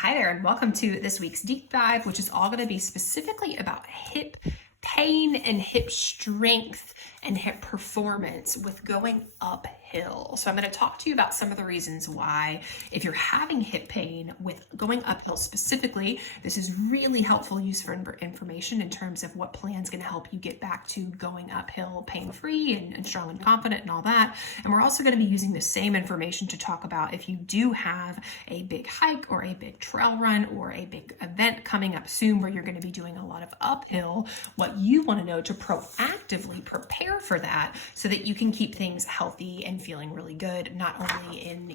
Hi there, and welcome to this week's deep dive, which is all going to be specifically about hip pain and hip strength and hip performance with going uphill. So I'm going to talk to you about some of the reasons why, if you're having hip pain with going uphill specifically, this is really helpful use for information in terms of what plan is going to help you get back to going uphill pain-free and strong and confident and all that. And we're also going to be using the same information to talk about if you do have a big hike or a big trail run or a big event coming up soon where you're going to be doing a lot of uphill, what you want to know to proactively prepare for that so that you can keep things healthy and feeling really good, not only in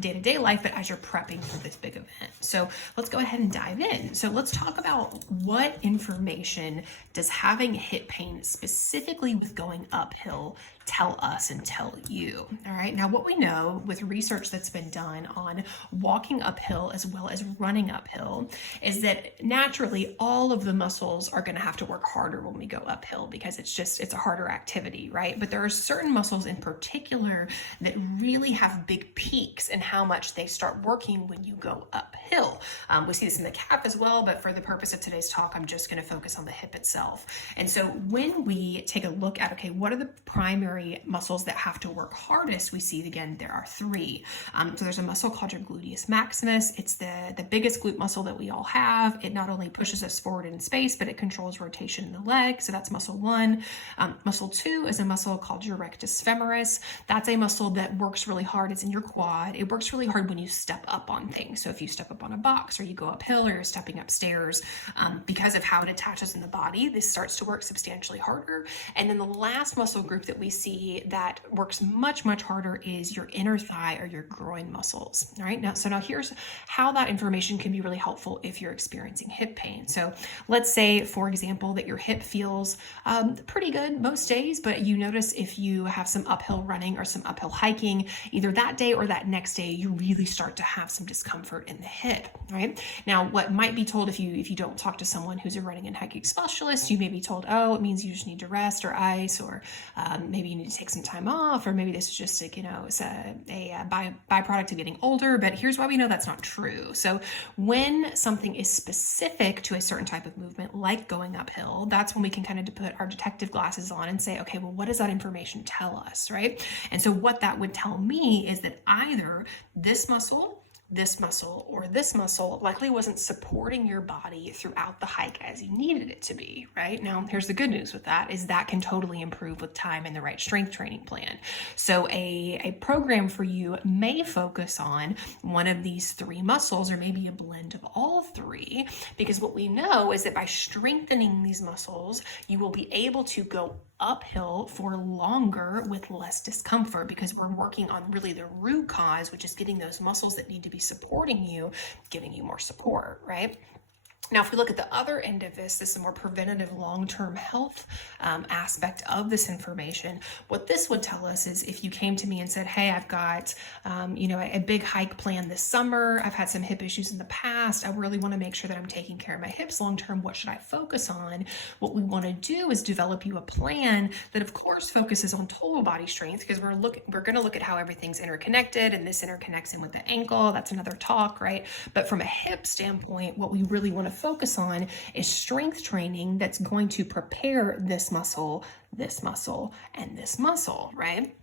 day-to-day life, but as you're prepping for this big event. So let's go ahead and dive in. So let's talk about what information does having hip pain specifically with going uphill tell us and tell you. All right, now what we know with research that's been done on walking uphill as well as running uphill is that naturally all of the muscles are going to have to work harder when we go uphill because it's a harder activity, right? But there are certain muscles in particular that really have big peaks in how much they start working when you go uphill. We see this in the calf as well, but for the purpose of today's talk, I'm just going to focus on the hip itself. And so when we take a look at, okay, what are the primary muscles that have to work hardest, we see again there are three. So there's a muscle called your gluteus maximus. It's the biggest glute muscle that we all have. It not only pushes us forward in space, but it controls rotation in the leg. So that's muscle one. Muscle two is a muscle called your rectus femoris. That's a muscle that works really hard. It's in your quad. It works really hard when you step up on things. So if you step up on a box or you go uphill or you're stepping upstairs, because of how it attaches in the body, this starts to work substantially harder. And then the last muscle group that we see that works much harder is your inner thigh or your groin muscles. All right, now here's how that information can be really helpful if you're experiencing hip pain. So let's say, for example, that your hip feels pretty good most days, but you notice if you have some uphill running or some uphill hiking, either that day or that next day, you really start to have some discomfort in the hip. Right now, what might be told if you don't talk to someone who's a running and hiking specialist, you may be told, oh, it means you just need to rest or ice, or maybe you need to take some time off, or maybe this is just like, it's a byproduct of getting older. But here's why we know that's not true. So when something is specific to a certain type of movement, like going uphill, that's when we can kind of put our detective glasses on and say, okay, well, what does that information tell us, right? And so what that would tell me is that either this muscle, or this muscle likely wasn't supporting your body throughout the hike as you needed it to be, right? Now, here's the good news with that is that can totally improve with time and the right strength training plan. So a program for you may focus on one of these three muscles or maybe a blend of all three, because what we know is that by strengthening these muscles, you will be able to go uphill for longer with less discomfort because we're working on really the root cause, which is getting those muscles that need to be supporting you, giving you more support, right? Now, if we look at the other end of this is a more preventative long-term health aspect of this information. What this would tell us is if you came to me and said, hey, I've got, a big hike planned this summer. I've had some hip issues in the past. I really want to make sure that I'm taking care of my hips long-term. What should I focus on? What we want to do is develop you a plan that, of course, focuses on total body strength because we're going to look at how everything's interconnected, and this interconnects in with the ankle. That's another talk, right? But from a hip standpoint, what we really want to focus on is strength training that's going to prepare this muscle, and this muscle, right?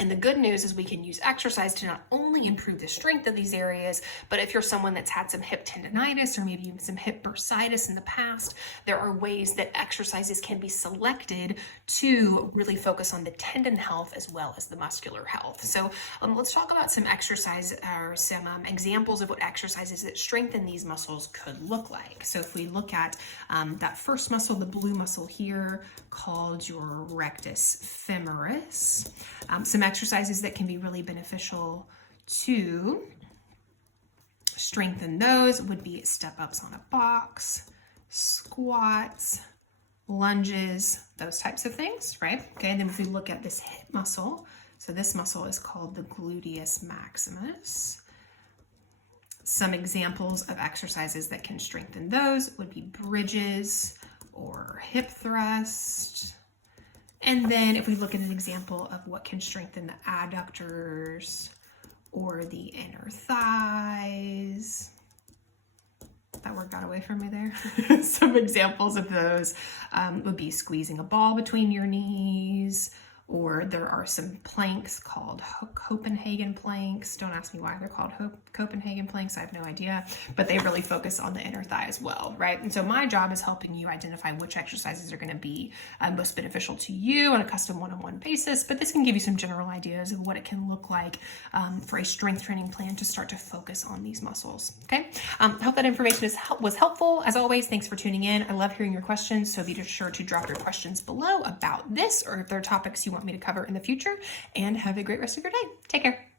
And the good news is we can use exercise to not only improve the strength of these areas, but if you're someone that's had some hip tendonitis or maybe even some hip bursitis in the past, there are ways that exercises can be selected to really focus on the tendon health as well as the muscular health. So let's talk about some exercise or some examples of what exercises that strengthen these muscles could look like. So if we look at that first muscle, the blue muscle here called your rectus femoris, some exercises that can be really beneficial to strengthen those would be step ups on a box, squats, lunges, those types of things, right? Okay, and then if we look at this hip muscle, so this muscle is called the gluteus maximus. Some examples of exercises that can strengthen those would be bridges or hip thrust. And then if we look at an example of what can strengthen the adductors or the inner thighs, word got away from me there. Some examples of those would be squeezing a ball between your knees, or there are some planks called Copenhagen planks. Don't ask me why they're called Copenhagen planks. I have no idea, but they really focus on the inner thigh as well, right? And so my job is helping you identify which exercises are going to be most beneficial to you on a custom one-on-one basis, but this can give you some general ideas of what it can look like for a strength training plan to start to focus on these muscles, okay? I hope that information was helpful. As always, thanks for tuning in. I love hearing your questions, so be sure to drop your questions below about this or if there are topics you want me to cover in the future, and have a great rest of your day. Take care.